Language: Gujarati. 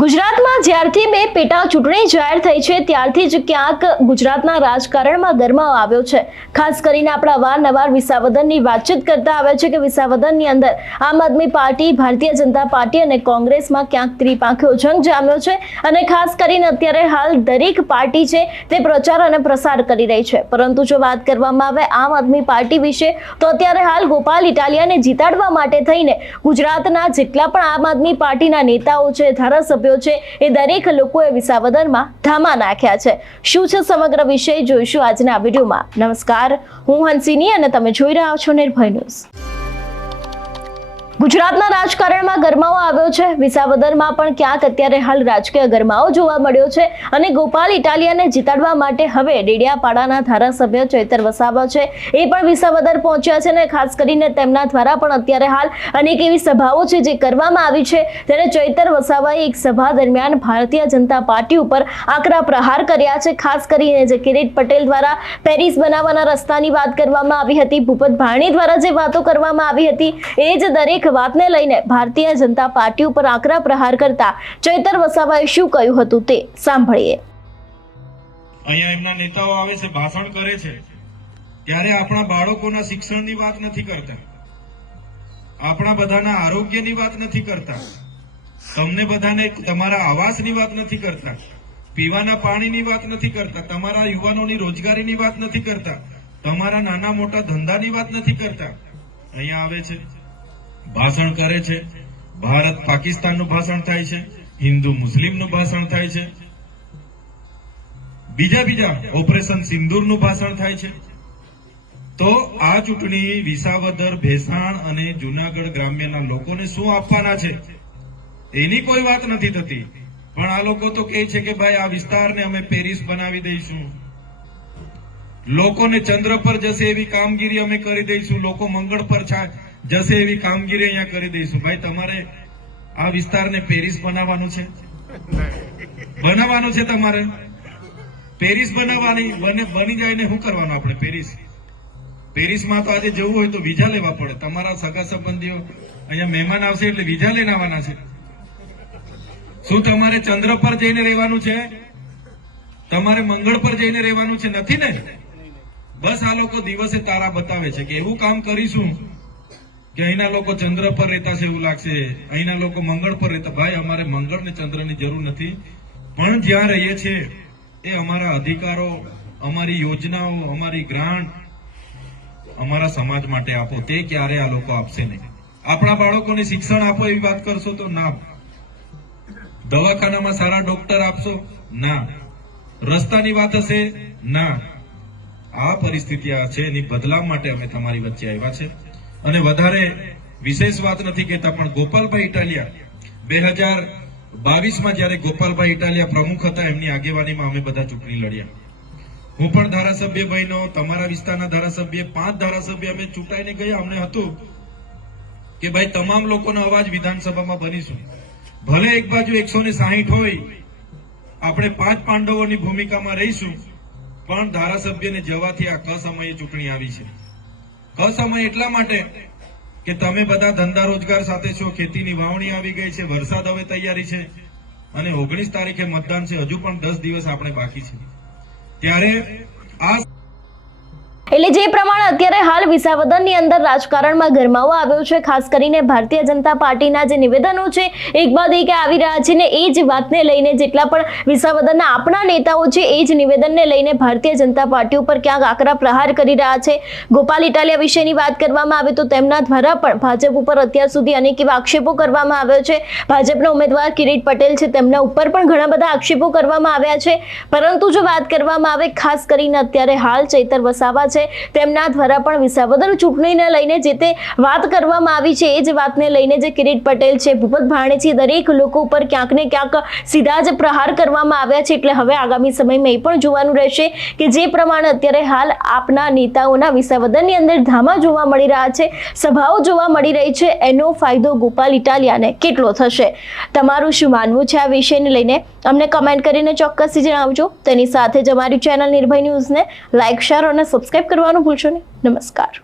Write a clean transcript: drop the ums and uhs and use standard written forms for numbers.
ગુજરાતમાં જ્યારથી બે પેટા ચૂંટણી જાહેર થઈ છે ત્યારથી જ ક્યાંક ગુજરાતના રાજકારણમાં ગરમાવો આવ્યો છે। ખાસ કરીને આપણા વારંવાર વિસાવદરની વાતચીત કરતા આવે છે કે વિસાવદરની અંદર આમ આદમી પાર્ટી, ભારતીય જનતા પાર્ટી અને કોંગ્રેસમાં ક્યાંક ત્રિપાંખીયો જંગ જામ્યો છે અને ખાસ કરીને અત્યારે હાલ દરેક પાર્ટી છે તે પ્રચાર અને પ્રસાર કરી રહી છે। પરંતુ જો વાત કરવામાં આવે આમ આદમી પાર્ટી વિશે તો અત્યારે હાલ ગોપાલ ઇટાલિયાને જીતાડવા માટે થઈને ગુજરાતના જેટલા પણ આમ આદમી પાર્ટીના નેતાઓ છે, ધારાસભ્યો છે એ દરેક લોકોએ વિસાવદરમાં ધામા નાખ્યા છે। શું છે સમગ્ર વિષય જોઈશું આજના વિડીયોમાં। નમસ્કાર, હું હંસિની અને તમે જોઈ રહ્યા છો નિર્ભય ન્યૂઝ। ગુજરાતના રાજકારણમાં ગરમાવો આવ્યો છે। વિસાવદરમાં પણ ક્યાંક અત્યારે હાલ રાજકીય ગરમાવો જોવા મળ્યો છે અને ગોપાલ ઇટાલિયાને જીતાડવા માટે હવે ડેડિયાપાડાના ધારાસભ્ય ચૈતર વસાવા છે એ પણ વિસાવદર પહોંચ્યા છે અને ખાસ કરીને તેમના દ્વારા પણ અત્યારે હાલ અનેક એવી સભાઓ છે જે કરવામાં આવી છે। ત્યારે ચૈતર વસાવાએ એક સભા દરમિયાન ભારતીય જનતા પાર્ટી ઉપર આકરા પ્રહાર કર્યા છે। ખાસ કરીને જે કિરીટ પટેલ દ્વારા પેરિસ બનાવવાના રસ્તાની વાત કરવામાં આવી હતી, ભૂપત ભાણી દ્વારા જે વાતો કરવામાં આવી હતી એ જ દરેક વાતને લઈને ભારતીય જનતા પાર્ટી ઉપર આકરા પ્રહાર કરતા ચૈતર વસાવાએ શું કહ્યું હતું તે સાંભળીએ। અહીંયા એમના નેતાઓ આવે છે, ભાષણ કરે છે, ત્યારે આપણા બાળકોના શિક્ષણની વાત નથી કરતા, આપણા બધાના આરોગ્યની વાત નથી કરતા, તમને બધાને તમારા આવાસની વાત નથી કરતા, પીવાના પાણીની વાત નથી કરતા, તમારા યુવાનોની રોજગારીની વાત નથી કરતા, તમારા નાના મોટા ધંધાની વાત નથી કરતા। અહીંયા આવે છે, ભાષણ કરે છે, ભારત પાકિસ્તાનનું ભાષણ થાય છે, હિન્દુ મુસ્લિમનું ભાષણ થાય છે, બીજા ઓપરેશન સિંદૂરનું ભાષણ થાય છે। તો આ ચૂંટણી વિસાવદર, ભેસાણ અને જૂનાગઢ ગ્રામ્યના લોકોને શું આપવાના છે એની કોઈ વાત નથી થતી, પણ આ લોકો તો કહે છે કે ભાઈ આ વિસ્તારને અમે પેરિસ બનાવી દઈશું, લોકોને ચંદ્ર પર જશે એવી કામગીરી અમે કરી દઈશું, લોકો મંગળ પર જશે એવી કામગીરી અહીંયા કરી દઈશું। ભાઈ તમારે આ વિસ્તારને પેરિસ બનાવવાનું છે? બનાવવાનું છે તમારે? પેરિસ બનાવવાની બની જાય ને શું કરવાનું આપણે? પેરિસમાં તો આજે જવું હોય તો વિઝા લેવા પડે, તમારા સગા સંબંધીઓ અહીંયા મહેમાન આવશે એટલે વિઝા લઈને આવવાના છે। શું તમારે ચંદ્ર પર જઈને રહેવાનું છે? તમારે મંગળ પર જઈને રહેવાનું છે? નથી ને? બસ આ લોકો દિવસે તારા બતાવે છે કે એવું કામ કરીશું કે અહીંના લોકો ચંદ્ર પર રહેતા છે એવું લાગશે, અહીંના લોકો મંગળ પર રહેતા। ભાઈ અમારે મંગળ ને ચંદ્રની જરૂર નથી, પણ જ્યાં રહીએ છીએ એ અમારા અધિકારો, અમારી યોજનાઓ, અમારી ગ્રાન્ટ અમારા સમાજ માટે આપો, તે ક્યારે આ લોકો આપશે નહીં। આપણા બાળકોને શિક્ષણ આપો એવી વાત કરશો તો ના, દવાખાનામાં સારા ડોક્ટર આપશો ના, રસ્તાની વાત હશે ના। આ પરિસ્થિતિ આ છે, એની બદલાવ માટે અમે તમારી વચ્ચે આવ્યા છે અને વધારે વિશેષ વાત નથી કહેતા, પણ ગોપાલભાઈ ઇટાલિયા 2022માં જયારે ગોપાલભાઈ ઇટાલિયા પ્રમુખ હતા એમની આગેવાનીમાં અમે બધા ચૂંટણી લડ્યા। હું પણ ધારાસભ્ય બન્યો, તમારા વિસ્તારના ધારાસભ્ય, 5 ધારાસભ્ય અમે ચૂંટાઈને ગયા। અમને હતું કે ભાઈ તમામ લોકોનો અવાજ વિધાનસભામાં બનીશું, ભલે એક બાજુ 160 હોય, આપણે 5 પાંડવોની ભૂમિકામાં રહીશું, પણ ધારાસભ્યને જવાથી આ કસમયે ચૂંટણી આવી છે। કસમય એટલા માટે કે તમે બધા ધંધા રોજગાર સાથે છો, ખેતીની વાવણી આવી ગઈ છે, વરસાદ હવે તૈયારી છે અને 19 તારીખે મતદાન છે, હજુ પણ 10 દિવસ આપણે બાકી છે। ત્યારે આ એટલે જે પ્રમાણે અત્યારે હાલ વિસાવદરની અંદર રાજકારણમાં ગરમાવો આવ્યો છે, ખાસ કરીને ભારતીય જનતા પાર્ટીના જે નિવેદનો છે એક બાદ એક આવી રહ્યા છે ને એ જ વાતને લઈને જેટલા પણ વિસાવદરના આપણા નેતાઓ છે એ જ નિવેદનને લઈને ભારતીય જનતા પાર્ટી ઉપર ક્યાંક આકરા પ્રહાર કરી રહ્યા છે। ગોપાલ ઇટાલિયા વિશેની વાત કરવામાં આવે તો તેમના દ્વારા પણ ભાજપ ઉપર અત્યાર સુધી અનેક એવા આક્ષેપો કરવામાં આવ્યો છે। ભાજપના ઉમેદવાર કિરીટ પટેલ છે તેમના ઉપર પણ ઘણા બધા આક્ષેપો કરવામાં આવ્યા છે, પરંતુ જો વાત કરવામાં આવે ખાસ કરીને અત્યારે હાલ ચૈતર વસાવા તેમના દ્વારા પણ વિસાવદર ચૂંટણીને લઈને જે તે વાત કરવામાં આવી છે એ જ વાતને લઈને જે કિરીટ પટેલ છે, ભૂપત ભાણી છે, દરેક લોકો ઉપર ક્યાંક ને ક્યાંક સીધા જ પ્રહાર કરવામાં આવ્યા છે। એટલે હવે આગામી સમયમાં એ પણ જોવાનું રહેશે કે જે પ્રમાણે અત્યારે હાલ આપના નેતાઓના વિસાવદરની અંદર ધામા જોવા મળી રહ્યા છે, સભાઓ જોવા મળી રહી છે, એનો ફાયદો ગોપાલ ઇટાલિયાને કેટલો થશે? તમારું શું માનવું છે આ વિષયને લઈને અમને કમેન્ટ કરીને ચોક્કસથી જણાવજો। તેની સાથે જ અમારી ચેનલ નિર્ભય ન્યૂઝને લાઇક, શેર અને સબસ્ક્રાઇબ કરવાનું ભૂલશો નહીં। નમસ્કાર।